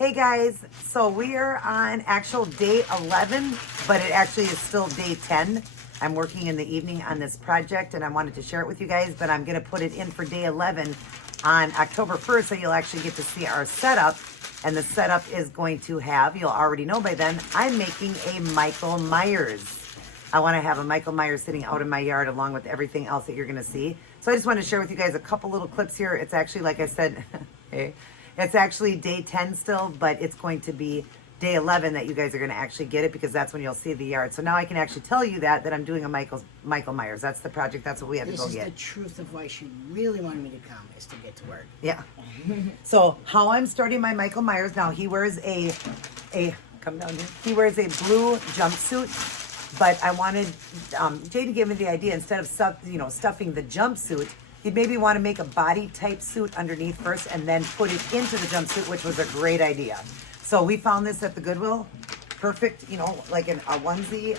Hey guys, so we are on actual day 11, but it actually is still day 10. I'm working in the evening on this project and I wanted to share it with you guys, but I'm going to put it in for day 11 on October 1st, so you'll actually get to see our setup. And the setup is going to have, you'll already know by then, I'm making a Michael Myers. I want to have a Michael Myers sitting out in my yard along with everything else that you're going to see. So I just want to share with you guys a couple little clips here. It's actually, like I said, hey, it's actually day 10 still, but it's going to be day 11 that you guys are going to actually get it, because that's when you'll see the yard. So now I can actually tell you that I'm doing a Michael Myers. That's the project. That's what we had to go get. This is the truth of why she really wanted me to come, is to get to work. Yeah. So how I'm starting my Michael Myers now, he wears a come down here. He wears a blue jumpsuit, but I wanted, Jaden gave me the idea, instead of stuffing the jumpsuit, you'd maybe want to make a body type suit underneath first and then put it into the jumpsuit, which was a great idea. So we found this at the Goodwill. Perfect, like a onesie,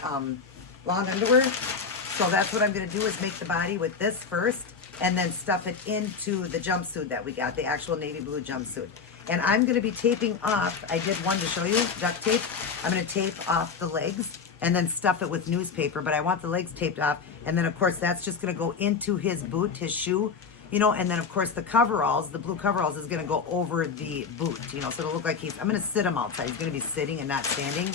long underwear. So that's what I'm going to do, is make the body with this first and then stuff it into the jumpsuit that we got, the actual navy blue jumpsuit. And I'm going to be taping off, I did one to show you, duct tape. I'm going to tape off the legs and then stuff it with newspaper, but I want the legs taped off. And then of course that's just gonna go into his boot, his shoe, and then of course the coveralls, the blue coveralls is gonna go over the boot, so it'll look like I'm gonna sit him outside. He's gonna be sitting and not standing,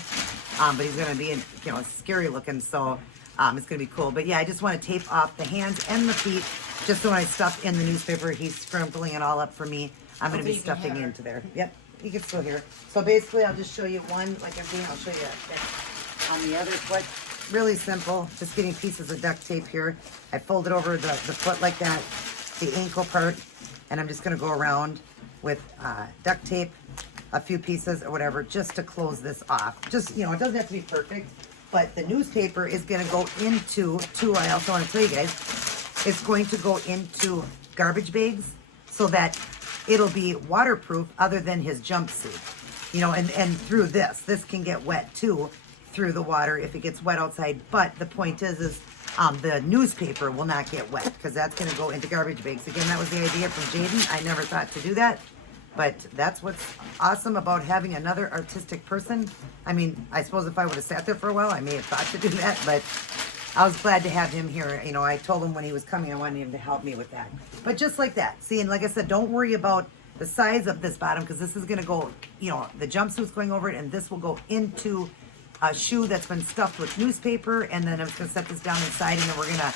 but he's gonna be, scary looking, so it's gonna be cool. But yeah, I just wanna tape off the hands and the feet, just so when I stuff in the newspaper, he's scrimpling it all up for me. I'm gonna be stuffing into there. Yep, you can still hear. So basically I'll just show you one, like I'm doing, I'll show you on the other foot. Really simple, just getting pieces of duct tape here. I fold it over the foot like that, the ankle part, and I'm just gonna go around with duct tape, a few pieces or whatever, just to close this off. Just, it doesn't have to be perfect, but the newspaper is gonna go into, I also wanna tell you guys, it's going to go into garbage bags so that it'll be waterproof other than his jumpsuit. And through this can get wet too, through the water if it gets wet outside. But the point is the newspaper will not get wet, because that's going to go into garbage bags. Again, that was the idea from Jaden. I never thought to do that, but that's what's awesome about having another artistic person. I mean, I suppose if I would have sat there for a while, I may have thought to do that, but I was glad to have him here. I told him when he was coming, I wanted him to help me with that. But just like that. See, and like I said, don't worry about the size of this bottom, because this is going to go, the jumpsuit's going over it, and this will go into a shoe that's been stuffed with newspaper. And then I'm just going to set this down inside, and then we're going to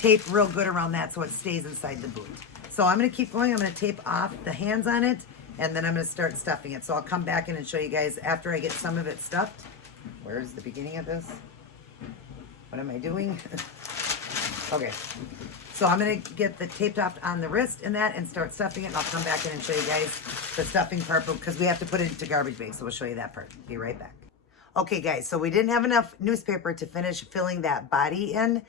tape real good around that so it stays inside the boot. So I'm going to keep going. I'm going to tape off the hands on it, and then I'm going to start stuffing it. So I'll come back in and show you guys after I get some of it stuffed. Where's the beginning of this? What am I doing? Okay. So I'm going to get the taped off on the wrist and that and start stuffing it. And I'll come back in and show you guys the stuffing part, because we have to put it into garbage bags. So we'll show you that part. Be right back. Okay, guys, so we didn't have enough newspaper to finish filling that body in.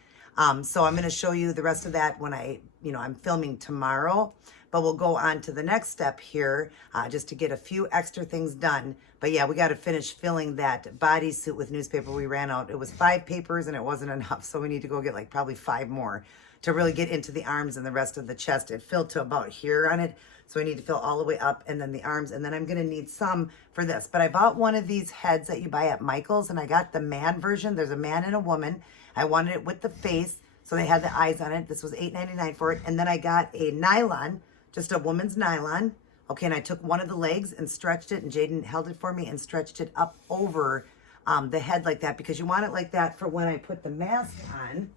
So I'm going to show you the rest of that when I'm filming tomorrow. But we'll go on to the next step here, just to get a few extra things done. But yeah, we got to finish filling that bodysuit with newspaper. We ran out. It was 5 papers and it wasn't enough. So we need to go get like probably 5 more to really get into the arms and the rest of the chest. It filled to about here on it. So we need to fill all the way up, and then the arms, and then I'm going to need some for this. But I bought one of these heads that you buy at Michael's, and I got the man version. There's a man and a woman. I wanted it with the face, so they had the eyes on it. This was $8.99 for it. And then I got a nylon, just a woman's nylon. Okay, and I took one of the legs and stretched it, and Jaden held it for me and stretched it up over the head like that, because you want it like that for when I put the mask on.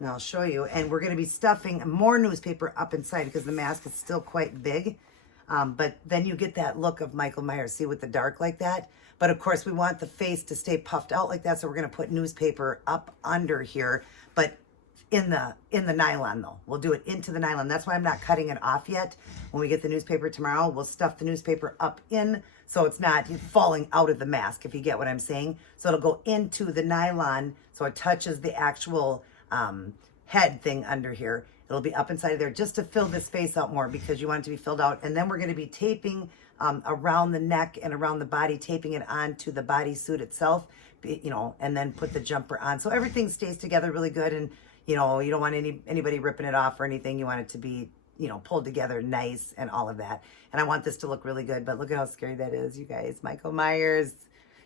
And I'll show you. And we're going to be stuffing more newspaper up inside, because the mask is still quite big. But then you get that look of Michael Myers, see, with the dark like that. But of course, we want the face to stay puffed out like that, so we're going to put newspaper up under here. But in the nylon, though. We'll do it into the nylon. That's why I'm not cutting it off yet. When we get the newspaper tomorrow, we'll stuff the newspaper up in, so it's not falling out of the mask, if you get what I'm saying. So it'll go into the nylon, so it touches the actual head thing under here. It'll be up inside of there just to fill this space out more, because you want it to be filled out. And then we're going to be taping around the neck and around the body, taping it onto the bodysuit itself, and then put the jumper on. So everything stays together really good, and you don't want anybody ripping it off or anything. You want it to be pulled together nice and all of that. And I want this to look really good, but look at how scary that is, you guys. Michael Myers.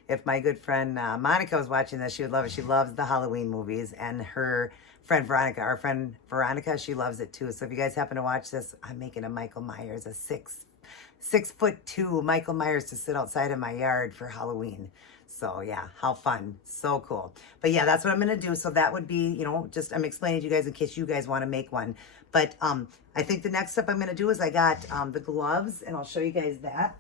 If my good friend Monica was watching this, she would love it. She loves the Halloween movies, and her friend Veronica, our friend Veronica, she loves it too. So if you guys happen to watch this, I'm making a Michael Myers, a 6'2" Michael Myers to sit outside of my yard for Halloween. So yeah, how fun. So cool. But yeah, that's what I'm going to do. So that would be, just I'm explaining to you guys in case you guys want to make one. But I think the next step I'm going to do is I got the gloves, and I'll show you guys that.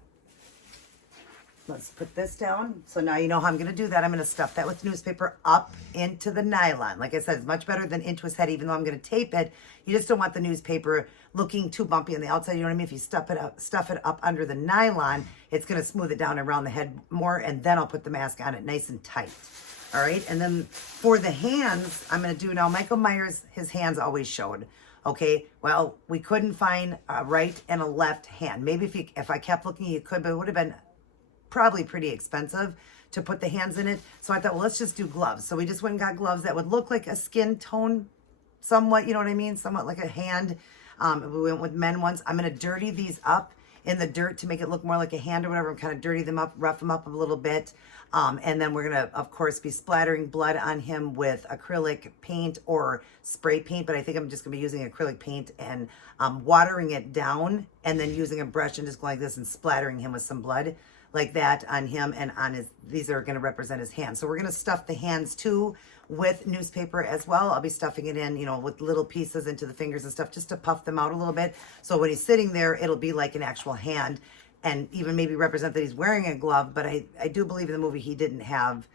Let's put this down. So now you know how I'm going to do that. I'm going to stuff that with newspaper up into the nylon. Like I said, it's much better than into his head, even though I'm going to tape it. You just don't want the newspaper looking too bumpy on the outside. You know what I mean? If you stuff it up under the nylon, it's going to smooth it down around the head more, and then I'll put the mask on it nice and tight. All right. And then for the hands, I'm going to do now, Michael Myers, his hands always showed. Okay, well, we couldn't find a right and a left hand. Maybe if I kept looking, you could, but it would have been probably pretty expensive to put the hands in it. So I thought, well, let's just do gloves. So we just went and got gloves that would look like a skin tone somewhat, you know what I mean? Somewhat like a hand. We went with men ones. I'm going to dirty these up in the dirt to make it look more like a hand or whatever. I'm kind of dirty them up, rough them up a little bit. And then we're going to, of course, be splattering blood on him with acrylic paint or spray paint. But I think I'm just going to be using acrylic paint and watering it down, and then using a brush and just going like this and splattering him with some blood like that on him and on his, these are going to represent his hands. So we're going to stuff the hands too with newspaper as well. I'll be stuffing it in, with little pieces into the fingers and stuff just to puff them out a little bit. So when he's sitting there, it'll be like an actual hand, and even maybe represent that he's wearing a glove. But I do believe in the movie he didn't have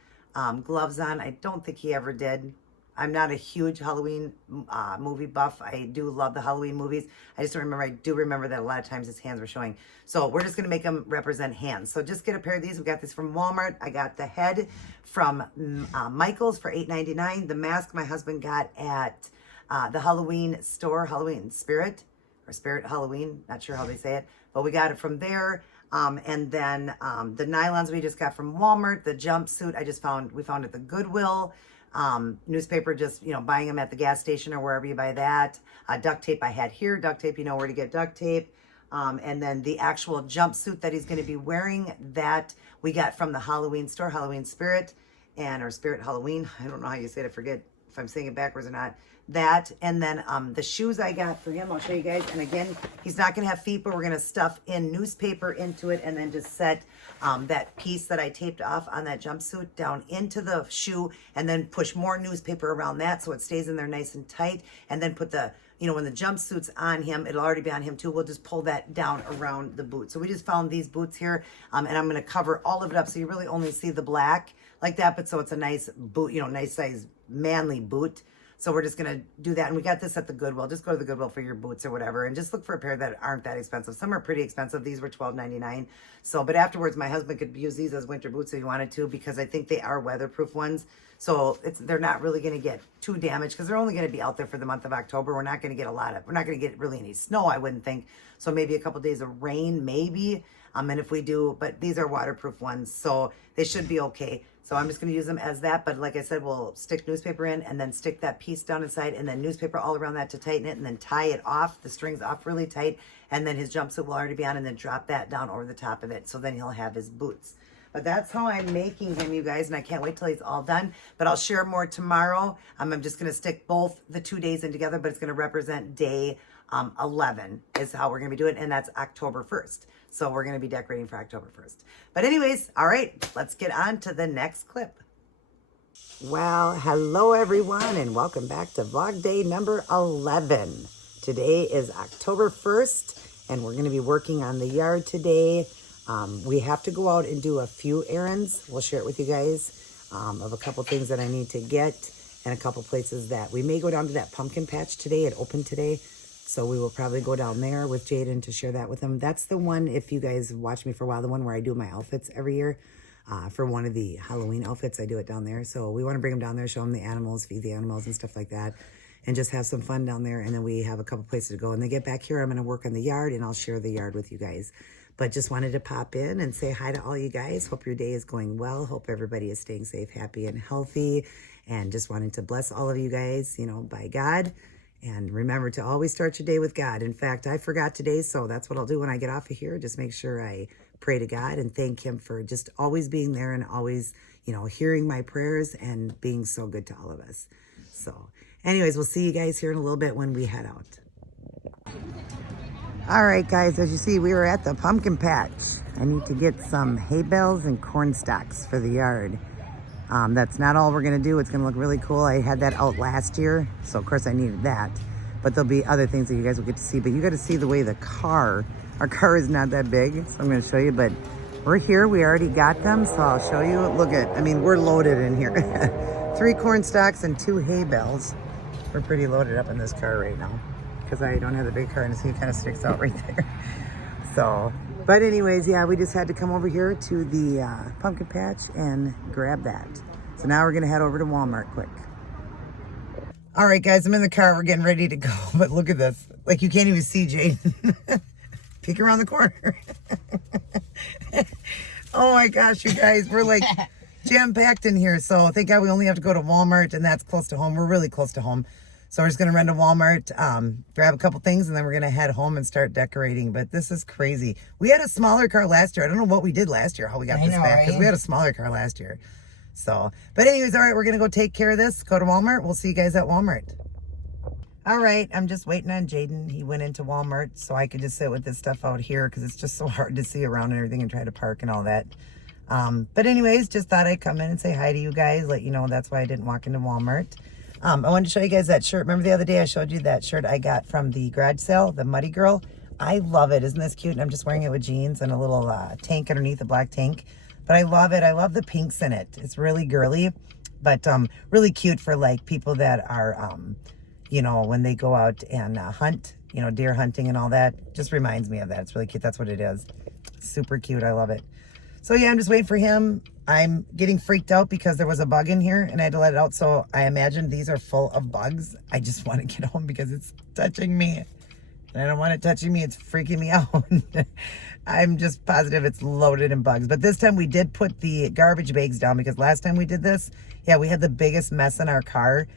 gloves on. I don't think he ever did. I'm not a huge Halloween movie buff. I do love the Halloween movies. I just don't remember. I do remember that a lot of times his hands were showing. So we're just going to make them represent hands. So just get a pair of these. We got this from Walmart. I got the head from Michael's for $8.99. The mask my husband got at the Halloween store, Halloween Spirit, or Spirit Halloween. Not sure how they say it. But we got it from there. And then the nylons we just got from Walmart. The jumpsuit we found at the Goodwill. Newspaper, just, buying them at the gas station or wherever you buy that. Duct tape I had here. Duct tape, you know where to get duct tape. And then the actual jumpsuit that he's going to be wearing, that we got from the Halloween store, Halloween Spirit, or Spirit Halloween. I don't know how you say it. I forget if I'm saying it backwards or not. That, and then the shoes I got for him, I'll show you guys. And again, he's not going to have feet, but we're going to stuff in newspaper into it, and then just set that piece that I taped off on that jumpsuit down into the shoe, and then push more newspaper around that so it stays in there nice and tight. And then put the, when the jumpsuit's on him, it'll already be on him too. We'll just pull that down around the boot. So we just found these boots here, and I'm going to cover all of it up so you really only see the black like that, but so it's a nice boot, nice size manly boot. So we're just going to do that. And we got this at the Goodwill. Just go to the Goodwill for your boots or whatever. And just look for a pair that aren't that expensive. Some are pretty expensive. These were $12.99. So, but afterwards, my husband could use these as winter boots if he wanted to, because I think they are weatherproof ones. So they're not really going to get too damaged, because they're only going to be out there for the month of October. We're not going to get we're not going to get really any snow, I wouldn't think. So maybe a couple days of rain, maybe. And if we do, but these are waterproof ones, so they should be okay. So I'm just going to use them as that. But like I said, we'll stick newspaper in, and then stick that piece down inside, and then newspaper all around that to tighten it, and then tie it off, the strings off really tight. And then his jumpsuit will already be on, and then drop that down over the top of it. So then he'll have his boots. But that's how I'm making him, you guys. And I can't wait till he's all done. But I'll share more tomorrow. I'm just going to stick both the 2 days in together, but it's going to represent day 11 is how we're going to be doing it. And that's October 1st. So we're going to be decorating for October 1st. But anyways, all right, let's get on to the next clip. Well, hello everyone, and welcome back to vlog day number 11. Today is October 1st, and we're going to be working on the yard today. We have to go out and do a few errands. We'll share it with you guys of a couple things that I need to get, and a couple places that we may go down to that pumpkin patch today. It opened today. So we will probably go down there with Jaden to share that with him. That's the one, if you guys watch me for a while, the one where I do my outfits every year. For one of the Halloween outfits, I do it down there. So we want to bring them down there, show them the animals, feed the animals and stuff like that, and just have some fun down there. And then we have a couple places to go. And they get back here, I'm going to work on the yard, and I'll share the yard with you guys. But just wanted to pop in and say hi to all you guys. Hope your day is going well. Hope everybody is staying safe, happy, and healthy. And just wanted to bless all of you guys, by God. And remember to always start your day with God. In fact, I forgot today, so that's what I'll do when I get off of here. Just make sure I pray to God and thank him for just always being there and always, hearing my prayers and being so good to all of us. So anyways, we'll see you guys here in a little bit when we head out. All right, guys, as you see, we were at the pumpkin patch. I need to get some hay bales and corn stalks for the yard. That's not all we're going to do. It's going to look really cool. I had that out last year, so of course I needed that. But there'll be other things that you guys will get to see. But you got to see the way our car is not that big, so I'm going to show you. But we're here. We already got them, so I'll show you. Look we're loaded in here. 3 corn stalks and 2 hay bales. We're pretty loaded up in this car right now because I don't have the big car, and it kind of sticks out right there. So, but anyways, yeah, we just had to come over here to the pumpkin patch and grab that. So now we're going to head over to Walmart quick. All right, guys, I'm in the car. We're getting ready to go, but look at this. Like, you can't even see Jaden. Peek around the corner. Oh my gosh, you guys, we're like jam-packed in here. So thank God we only have to go to Walmart, and that's close to home. We're really close to home. So we're just going to run to Walmart, grab a couple things, and then we're going to head home and start decorating. But this is crazy. We had a smaller car last year. I don't know what we did last year, how we got this back, because we had a smaller car last year. So, but anyways, all right, we're going to go take care of this, go to Walmart. We'll see you guys at Walmart. All right, I'm just waiting on Jaden. He went into Walmart so I could just sit with this stuff out here because it's just so hard to see around and everything and try to park and all that. But anyways, just thought I'd come in and say hi to you guys, let you know that's why I didn't walk into Walmart. I wanted to show you guys that shirt. Remember the other day I showed you that shirt I got from the garage sale, the Muddy Girl? I love it. Isn't this cute? And I'm just wearing it with jeans and a little tank underneath, a black tank. But I love it. I love the pinks in it. It's really girly, but really cute for like people that are, when they go out and hunt, deer hunting and all that. Just reminds me of that. It's really cute. That's what it is. Super cute. I love it. So yeah, I'm just waiting for him. I'm getting freaked out because there was a bug in here and I had to let it out. So I imagine these are full of bugs. I just want to get home because it's touching me. And I don't want it touching me. It's freaking me out. I'm just positive it's loaded in bugs. But this time we did put the garbage bags down because last time we did this, yeah, we had the biggest mess in our car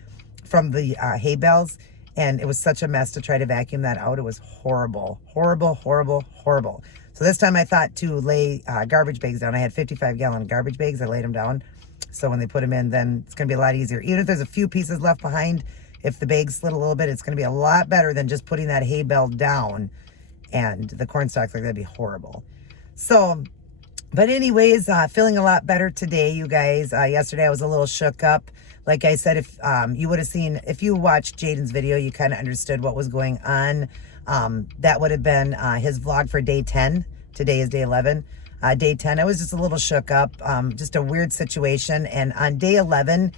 from the hay bales. And it was such a mess to try to vacuum that out. It was horrible, horrible, horrible, horrible. So this time I thought to lay garbage bags down. I had 55-gallon garbage bags. I laid them down. So when they put them in, then it's going to be a lot easier. Even if there's a few pieces left behind, if the bags slid a little bit, it's going to be a lot better than just putting that hay bale down and the corn stalks. Like, that'd be horrible. So, but anyways, feeling a lot better today, you guys. Yesterday I was a little shook up. Like I said, if you would have seen, if you watched Jaden's video, you kind of understood what was going on. That would have been his vlog for day 10. Today is day 11. Day 10, I was just a little shook up. Just a weird situation. And on day 11,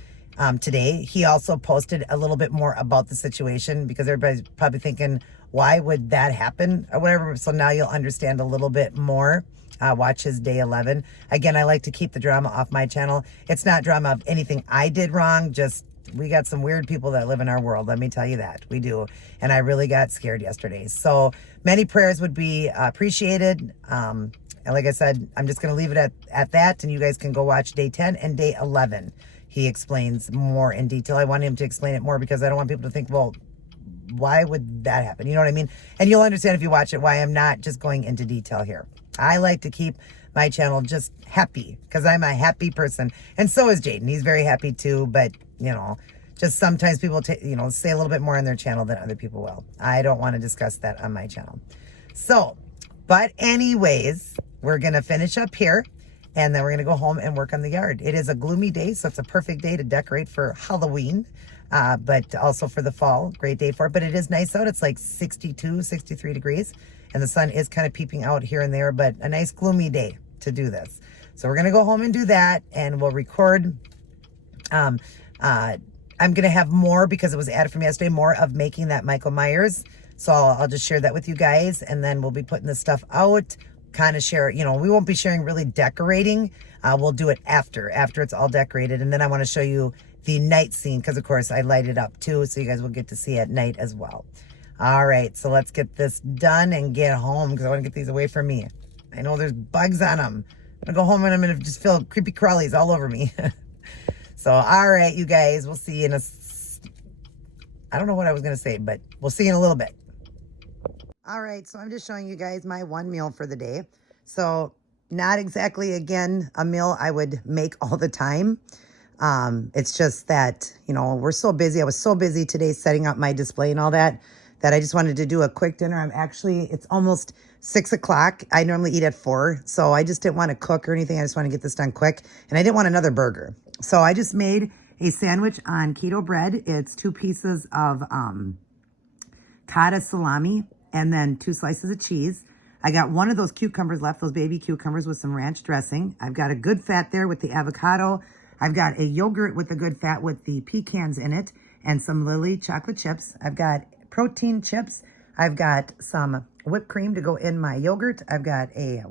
today, he also posted a little bit more about the situation because everybody's probably thinking, why would that happen or whatever. So now you'll understand a little bit more. Watch his day 11. Again, I like to keep the drama off my channel. It's not drama of anything I did wrong. Just, we got some weird people that live in our world. Let me tell you that. We do. And I really got scared yesterday. So many prayers would be appreciated. And like I said, I'm just going to leave it at that. And you guys can go watch day 10 and day 11. He explains more in detail. I want him to explain it more because I don't want people to think, well, why would that happen? You know what I mean? And you'll understand if you watch it why I'm not just going into detail here. I like to keep my channel just happy because I'm a happy person. And so is Jaden. He's very happy too. But, just sometimes people, say a little bit more on their channel than other people will. I don't want to discuss that on my channel. So, but anyways, we're going to finish up here. And then we're going to go home and work on the yard. It is a gloomy day, so it's a perfect day to decorate for Halloween, but also for the fall. Great day for it. But it is nice out. It's like 62, 63 degrees. And the sun is kind of peeping out here and there, but a nice gloomy day to do this. So we're going to go home and do that, and we'll record. I'm going to have more, because it was added from yesterday, more of making that Michael Myers. So I'll just share that with you guys, and then we'll be putting this stuff out. Kind of share, we won't be sharing really decorating. We'll do it after it's all decorated. And then I want to show you the night scene because, of course, I light it up too. So you guys will get to see at night as well. All right. So let's get this done and get home because I want to get these away from me. I know there's bugs on them. I'm going to go home and I'm going to just feel creepy crawlies all over me. So, all right, you guys, we'll see you in I don't know what I was going to say, but we'll see in a little bit. All right, so I'm just showing you guys my one meal for the day. So not exactly, again, a meal I would make all the time. It's just that, you know, we're so busy. I was so busy today setting up my display and all that, that I just wanted to do a quick dinner. It's almost 6 o'clock. I normally eat at 4. So I just didn't want to cook or anything. I just want to get this done quick. And I didn't want another burger. So I just made a sandwich on keto bread. It's 2 pieces of cottage salami and then 2 slices of cheese. I got one of those cucumbers left, those baby cucumbers with some ranch dressing. I've got a good fat there with the avocado. I've got a yogurt with a good fat with the pecans in it and some Lily chocolate chips. I've got protein chips. I've got some whipped cream to go in my yogurt. I've got a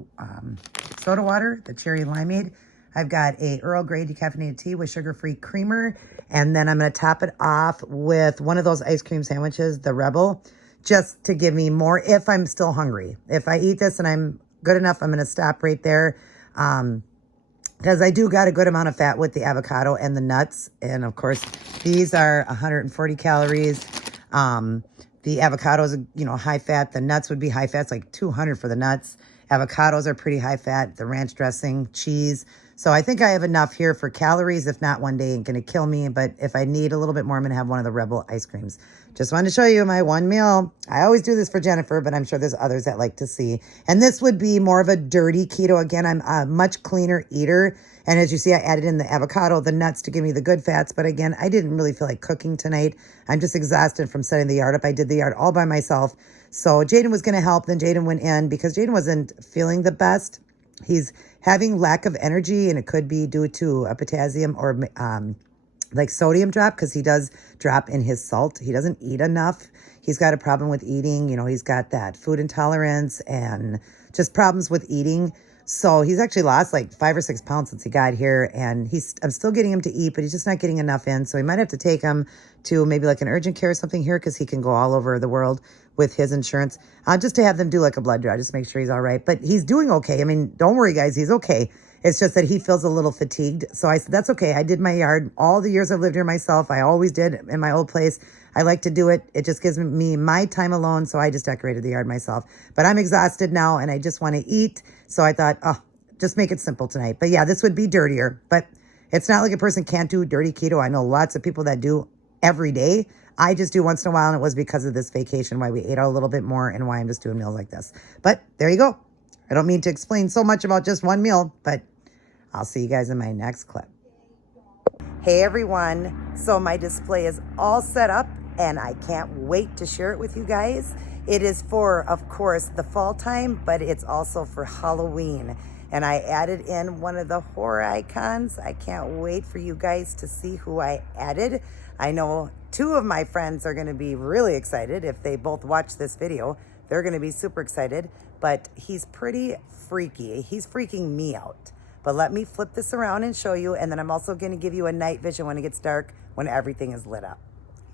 soda water, the cherry limeade. I've got a Earl Grey decaffeinated tea with sugar-free creamer. And then I'm going to top it off with one of those ice cream sandwiches, the Rebel, just to give me more if I'm still hungry. If I eat this and I'm good enough, I'm going to stop right there. Because I do got a good amount of fat with the avocado and the nuts. And of course, these are 140 calories. The avocados, you know, high fat. The nuts would be high fat. It's like 200 for the nuts. Avocados are pretty high fat. The ranch dressing, cheese. So I think I have enough here for calories. If not, one day ain't going to kill me. But if I need a little bit more, I'm going to have one of the Rebel ice creams. Just wanted to show you my one meal. I always do this for Jennifer, but I'm sure there's others that like to see. And this would be more of a dirty keto. Again, I'm a much cleaner eater. And as you see, I added in the avocado, the nuts to give me the good fats. But again, I didn't really feel like cooking tonight. I'm just exhausted from setting the yard up. I did the yard all by myself. So Jaden was going to help. Then Jaden went in because Jaden wasn't feeling the best. He's having lack of energy, and it could be due to a potassium or like sodium drop, because he does drop in his salt. He doesn't eat enough. He's got a problem with eating. You know, he's got that food intolerance and just problems with eating. So he's actually lost like 5 or 6 pounds since he got here, and I'm still getting him to eat, but he's just not getting enough in. So we might have to take him to maybe like an urgent care or something here, because he can go all over the world with his insurance, just to have them do like a blood draw, just make sure he's all right. But he's doing okay. I mean, don't worry, guys, he's okay. It's just that he feels a little fatigued. So I said, that's okay. I did my yard all the years I've lived here myself. I always did in my old place. I like to do it. It just gives me my time alone. So I just decorated the yard myself. But I'm exhausted now and I just want to eat. So I thought, just make it simple tonight. But yeah, this would be dirtier. But it's not like a person can't do dirty keto. I know lots of people that do every day. I just do once in a while, and it was because of this vacation why we ate out a little bit more and why I'm just doing meals like this. But there you go. I don't mean to explain so much about just one meal, but I'll see you guys in my next clip. Hey everyone. So my display is all set up and I can't wait to share it with you guys. It is for, of course, the fall time, but it's also for Halloween. And I added in one of the horror icons. I can't wait for you guys to see who I added. I know 2 of my friends are going to be really excited if they both watch this video. They're going to be super excited, but he's pretty freaky. He's freaking me out. But let me flip this around and show you, and then I'm also going to give you a night vision when it gets dark, when everything is lit up.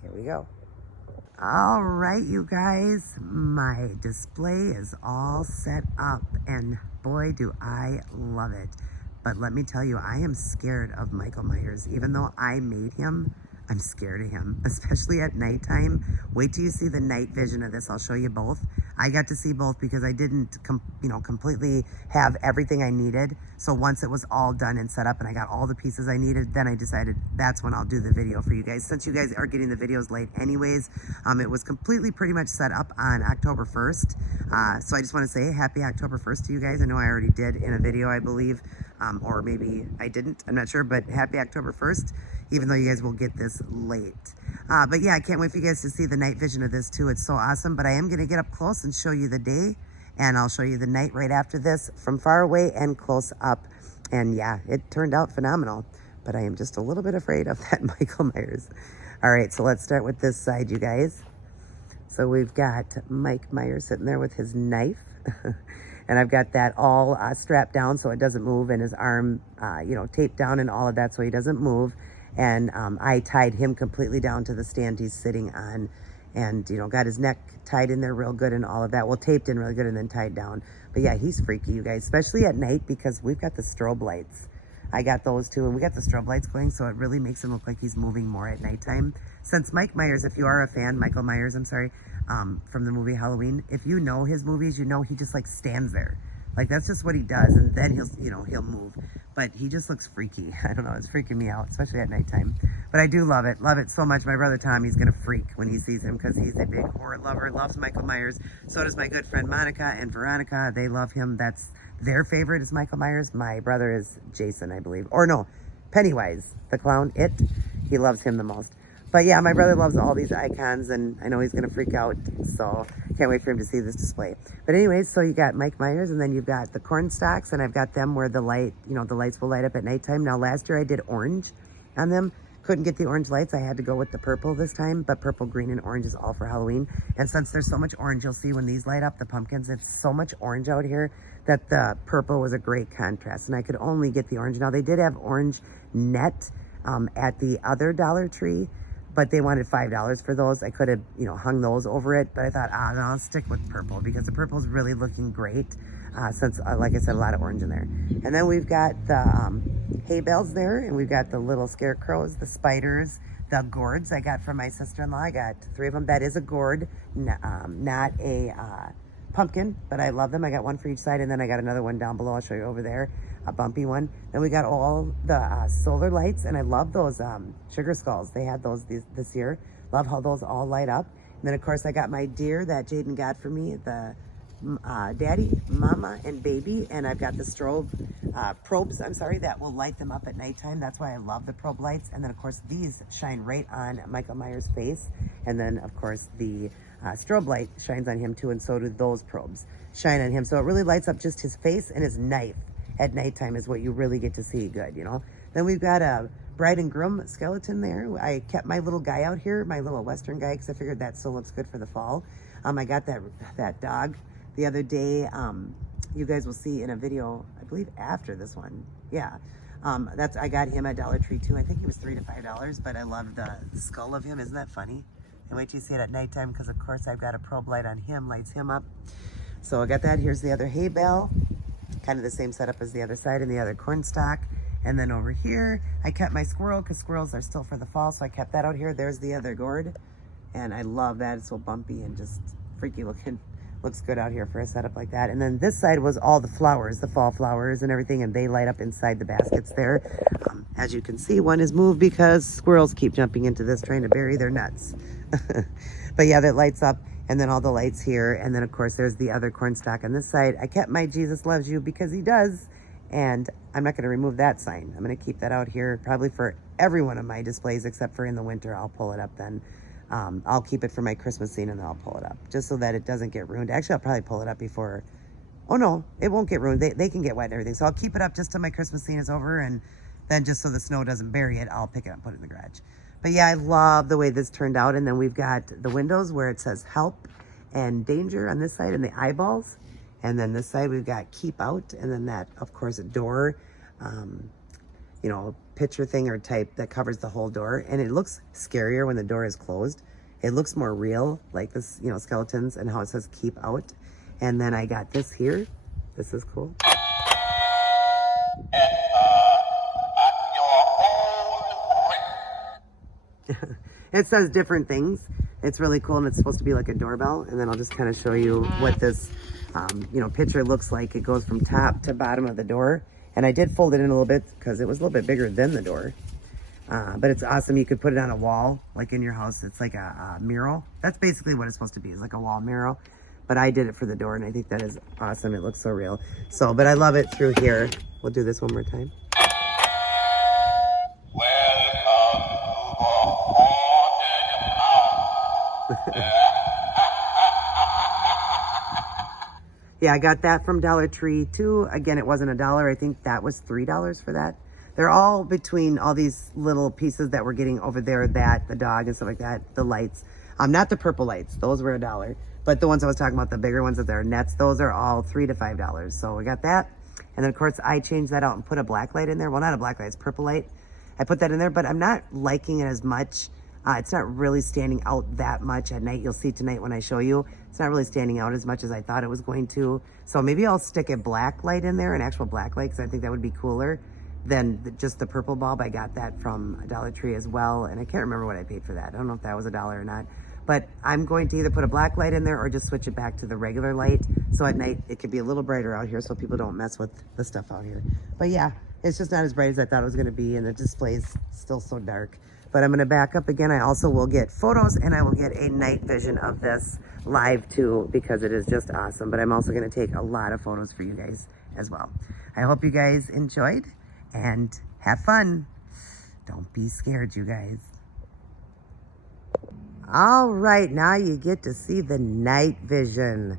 Here we go. All right, you guys, my display is all set up, and boy, do I love it. But let me tell you, I am scared of Michael Myers. Even though I made him, I'm scared of him, especially at nighttime. Wait till you see the night vision of this. I'll show you both. I got to see both because I didn't completely have everything I needed. So once it was all done and set up and I got all the pieces I needed, then I decided that's when I'll do the video for you guys. Since you guys are getting the videos late anyways, it was completely pretty much set up on October 1st. So I just want to say happy October 1st to you guys. I know I already did in a video, I believe, or maybe I didn't. I'm not sure, but happy October 1st, even though you guys will get this late. But yeah, I can't wait for you guys to see the night vision of this too. It's so awesome. But I am going to get up close and show you the day, and I'll show you the night right after this from far away and close up. And yeah, it turned out phenomenal, but I am just a little bit afraid of that Michael Myers. All right, so let's start with this side, you guys. So we've got Mike Myers sitting there with his knife. And I've got that all strapped down so it doesn't move, and his arm, taped down and all of that so he doesn't move. And I tied him completely down to the stand he's sitting on, and, got his neck tied in there real good and all of that. Well, taped in really good and then tied down. But yeah, he's freaky, you guys, especially at night because we've got the strobe lights. I got those too, and we got the strobe lights going, so it really makes him look like he's moving more at nighttime. Since Mike Myers, if you are a fan, Michael Myers, I'm sorry, from the movie Halloween, if you know his movies, you know he just like stands there. Like that's just what he does, and then he'll move. But he just looks freaky. I don't know, it's freaking me out, especially at nighttime. But I do love it so much. My brother Tommy's gonna freak when he sees him because he's a big horror lover, loves Michael Myers. So does my good friend Monica and Veronica. They love him. That's their favorite is Michael Myers. My brother is Jason, I believe. Or no, Pennywise, the clown, It. He loves him the most. But yeah, my brother loves all these icons, and I know he's going to freak out, so can't wait for him to see this display. But anyways, so you got Mike Myers, and then you've got the corn stalks, and I've got them where the lights will light up at nighttime. Now, last year I did orange on them. Couldn't get the orange lights. I had to go with the purple this time, but purple, green, and orange is all for Halloween. And since there's so much orange, you'll see when these light up, the pumpkins, it's so much orange out here that the purple was a great contrast, and I could only get the orange. Now, they did have orange net at the other Dollar Tree, but they wanted $5 for those. I could have, hung those over it, but I thought, no, I'll stick with purple because the purple is really looking great since, like I said, a lot of orange in there. And then we've got the hay bales there, and we've got the little scarecrows, the spiders, the gourds I got from my sister-in-law. I got 3 of them. That is a gourd, not a pumpkin, but I love them. I got one for each side, and then I got another one down below. I'll show you over there, a bumpy one. Then we got all the solar lights, and I love those sugar skulls. They had those this year. Love how those all light up. And then, of course, I got my deer that Jaden got for me, the daddy, mama, and baby, and I've got the strobe probes, that will light them up at nighttime. That's why I love the probe lights. And then, of course, these shine right on Michael Myers' face. And then, of course, the strobe light shines on him too, and so do those probes shine on him. So it really lights up just his face, and his knife at nighttime is what you really get to see good, Then we've got a bride and groom skeleton there. I kept my little guy out here, my little Western guy, because I figured that still looks good for the fall. I got that dog the other day. You guys will see in a video, I believe after this one. Yeah. I got him at Dollar Tree too. I think he was $3 to $5, but I love the skull of him. Isn't that funny? And wait till you see it at nighttime, because of course I've got a probe light on him, lights him up. So I got that. Here's the other hay bale, kind of the same setup as the other side, and the other corn stalk. And then over here, I kept my squirrel, because squirrels are still for the fall, so I kept that out here. There's the other gourd, and I love that. It's so bumpy and just freaky looking. Looks good out here for a setup like that. And then this side was all the flowers, the fall flowers and everything, and they light up inside the baskets there. As you can see, one is moved because squirrels keep jumping into this trying to bury their nuts. But yeah, that lights up, and then all the lights here. And then, of course, there's the other corn stalk on this side. I kept my Jesus loves you because he does, and I'm not going to remove that sign. I'm going to keep that out here probably for every one of my displays, except for in the winter. I'll pull it up then. I'll keep it for my Christmas scene, and then I'll pull it up just so that it doesn't get ruined. Actually, I'll probably pull it up before. Oh no, it won't get ruined. They can get wet and everything. So I'll keep it up just till my Christmas scene is over, and then just so the snow doesn't bury it, I'll pick it up and put it in the garage. But yeah, I love the way this turned out. And then we've got the windows where it says help and danger on this side, and the eyeballs. And then this side we've got keep out, and then that, of course, a door, picture thing or type that covers the whole door. And it looks scarier when the door is closed. It looks more real, like this, skeletons, and how it says keep out. And then I got this here. This is cool. It says different things. It's really cool, and it's supposed to be like a doorbell. And then I'll just kind of show you what this, picture looks like. It goes from top to bottom of the door. And I did fold it in a little bit because it was a little bit bigger than the door. But it's awesome. You could put it on a wall, like in your house. It's like a mural. That's basically what it's supposed to be. It's like a wall mural. But I did it for the door, and I think that is awesome. It looks so real. But I love it through here. We'll do this one more time. Yeah, I got that from Dollar Tree too. Again, it wasn't $1. I think that was $3 for that. They're all between all these little pieces that we're getting over there, that, the dog and stuff like that, the lights. Not the purple lights, those were $1. But the ones I was talking about, the bigger ones that are nets, those are all $3 to $5. So we got that. And then of course I changed that out and put a black light in there. Well, not a black light, it's purple light. I put that in there, but I'm not liking it as much. It's not really standing out that much at night. You'll see tonight when I show you. It's not really standing out as much as I thought it was going to. So maybe I'll stick a black light in there, an actual black light, because I think that would be cooler. than just the purple bulb. I got that from Dollar Tree as well, and I can't remember what I paid for that. I don't know if that was $1 or not. But I'm going to either put a black light in there or just switch it back to the regular light. So at night, it could be a little brighter out here so people don't mess with the stuff out here. But yeah, it's just not as bright as I thought it was gonna be, and the display's still so dark. But I'm gonna back up again. I also will get photos, and I will get a night vision of this live too, because it is just awesome. But I'm also gonna take a lot of photos for you guys as well. I hope you guys enjoyed and have fun. Don't be scared, you guys. All right, now you get to see the night vision.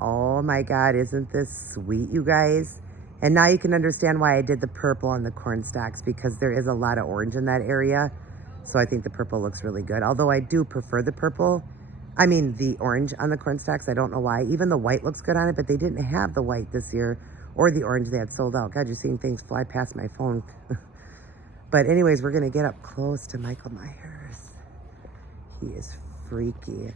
Oh my God, isn't this sweet, you guys? And now you can understand why I did the purple on the corn stalks, because there is a lot of orange in that area. So I think the purple looks really good. Although I do prefer the the orange on the corn stalks. I don't know why. Even the white looks good on it, but they didn't have the white this year or the orange. They had sold out. God, you're seeing things fly past my phone. But anyways, we're gonna get up close to Michael Myers. He is freaky.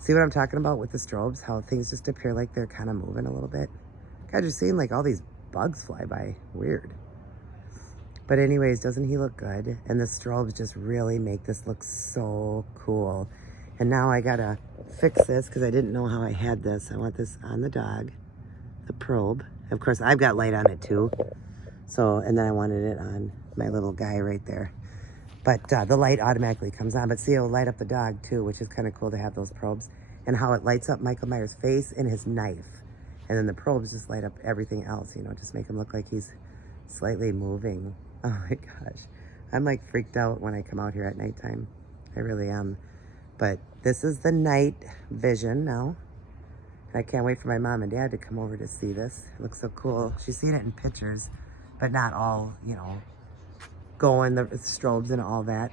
See what I'm talking about with the strobes? How things just appear like they're kind of moving a little bit. God, you're seeing like all these bugs fly by. Weird. But anyways, doesn't he look good? And the strobes just really make this look so cool. And now I gotta fix this because I didn't know how I had this. I want this on the dog, the probe. Of course, I've got light on it too. So, and then I wanted it on my little guy right there. But the light automatically comes on. But see, it'll light up the dog too, which is kind of cool to have those probes. And how it lights up Michael Myers' face and his knife. And then the probes just light up everything else, you know, just make him look like he's slightly moving. Oh my gosh. I'm like freaked out when I come out here at nighttime. I really am. But this is the night vision now. And I can't wait for my mom and dad to come over to see this. It looks so cool. She's seen it in pictures, but not all, you know, going, the strobes and all that.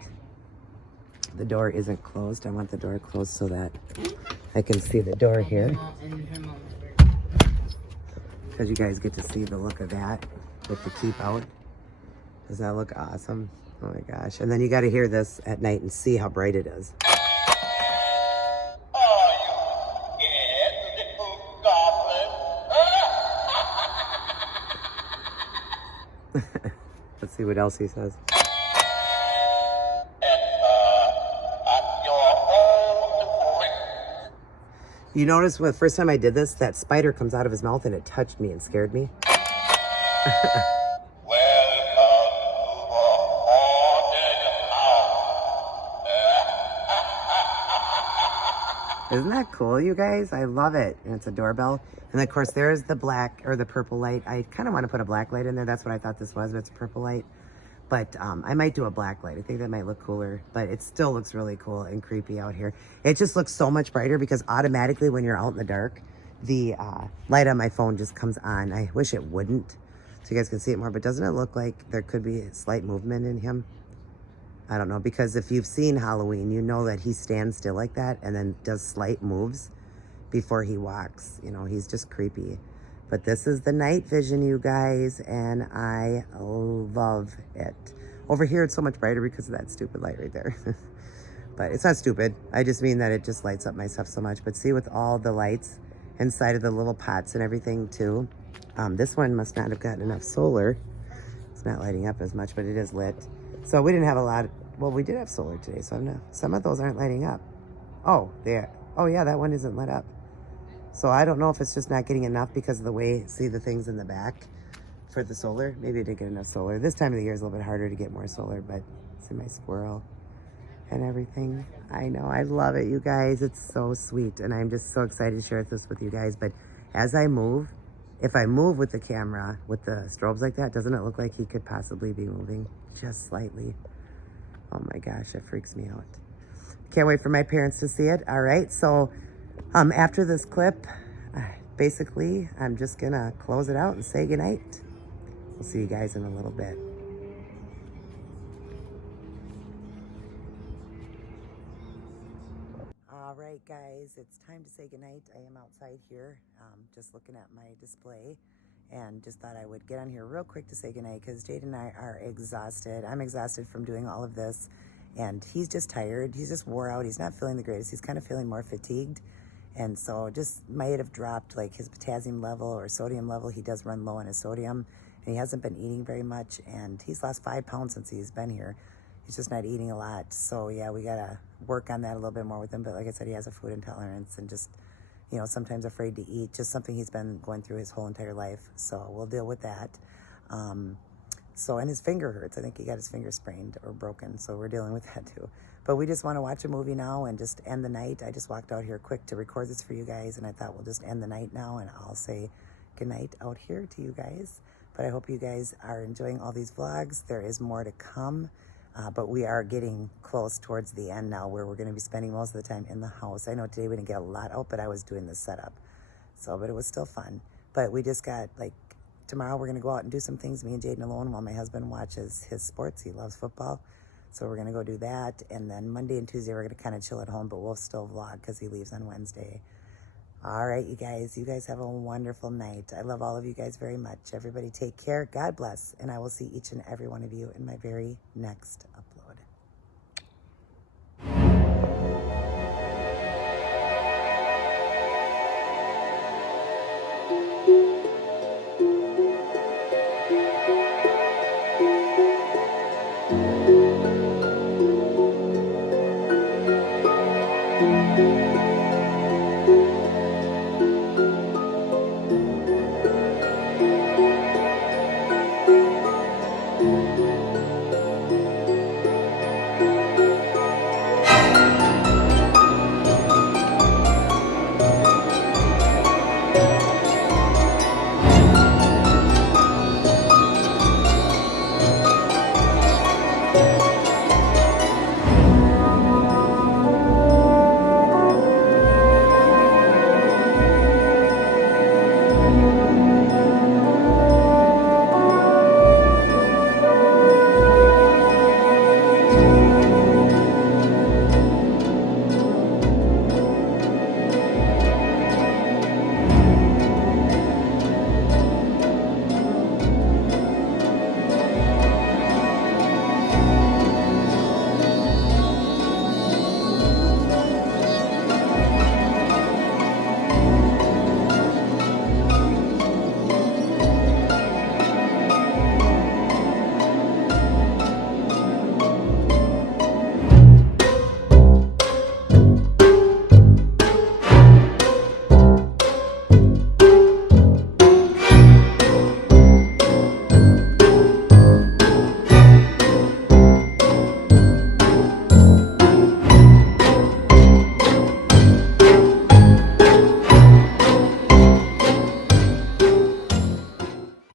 The door isn't closed. I want the door closed so that I can see the door here. Because you guys get to see the look of that with the keep out. Does that look awesome? Oh my gosh. And then you got to hear this at night and see how bright it is. Let's see what else he says. You notice when the first time I did this, that spider comes out of his mouth and it touched me and scared me. Isn't that cool, you guys? I love it. And it's a doorbell. And of course, there's the black or the purple light. I kind of want to put a black light in there. That's what I thought this was, but it's a purple light. But I might do a black light. I think that might look cooler, but it still looks really cool and creepy out here. It just looks so much brighter because automatically when you're out in the dark, the light on my phone just comes on. I wish it wouldn't so you guys can see it more, but doesn't it look like there could be slight movement in him? I don't know, because if you've seen Halloween, you know that he stands still like that and then does slight moves before he walks. You know, he's just creepy. But this is the night vision, you guys, and I love it. Over here, it's so much brighter because of that stupid light right there. But it's not stupid. I just mean that it just lights up my stuff so much. But see, with all the lights inside of the little pots and everything too, this one must not have gotten enough solar. It's not lighting up as much, but it is lit. So we didn't have a lot. Well, we did have solar today, so some of those aren't lighting up. Oh, there. Oh, yeah, that one isn't lit up. So I don't know if it's just not getting enough because of the way, see the things in the back for the solar. Maybe I didn't get enough solar. This time of the year is a little bit harder to get more solar, but see my squirrel and everything. I know, I love it, you guys. It's so sweet, and I'm just so excited to share this with you guys. But as I move, if I move with the camera, with the strobes like that, doesn't it look like he could possibly be moving just slightly? Oh my gosh, it freaks me out. Can't wait for my parents to see it. All right, so after this clip, basically, I'm just gonna close it out and say goodnight. We'll see you guys in a little bit. All right, guys, it's time to say goodnight. I am outside here, just looking at my display, and just thought I would get on here real quick to say goodnight because Jade and I are exhausted. I'm exhausted from doing all of this, and he's just tired. He's just wore out. He's not feeling the greatest. He's kind of feeling more fatigued, and so just might have dropped like his potassium level or sodium level. He does run low on his sodium, and he hasn't been eating very much, and he's lost 5 pounds since he's been here. He's just not eating a lot. So yeah, we gotta work on that a little bit more with him. But like I said, he has a food intolerance and just, you know, sometimes afraid to eat, just something he's been going through his whole entire life. So we'll deal with that. And his finger hurts. I think he got his finger sprained or broken. So we're dealing with that too. But we just want to watch a movie now and just end the night. I just walked out here quick to record this for you guys, and I thought we'll just end the night now, and I'll say good night out here to you guys. But I hope you guys are enjoying all these vlogs. There is more to come. But we are getting close towards the end now, where we're going to be spending most of the time in the house. I know today we didn't get a lot out, but I was doing the setup. But it was still fun. But we just got, like, tomorrow we're going to go out and do some things, me and Jaden alone, while my husband watches his sports. He loves football. So we're going to go do that. And then Monday and Tuesday we're going to kind of chill at home, but we'll still vlog because he leaves on Wednesday. All right, you guys have a wonderful night. I love all of you guys very much. Everybody take care. God bless. And I will see each and every one of you in my very next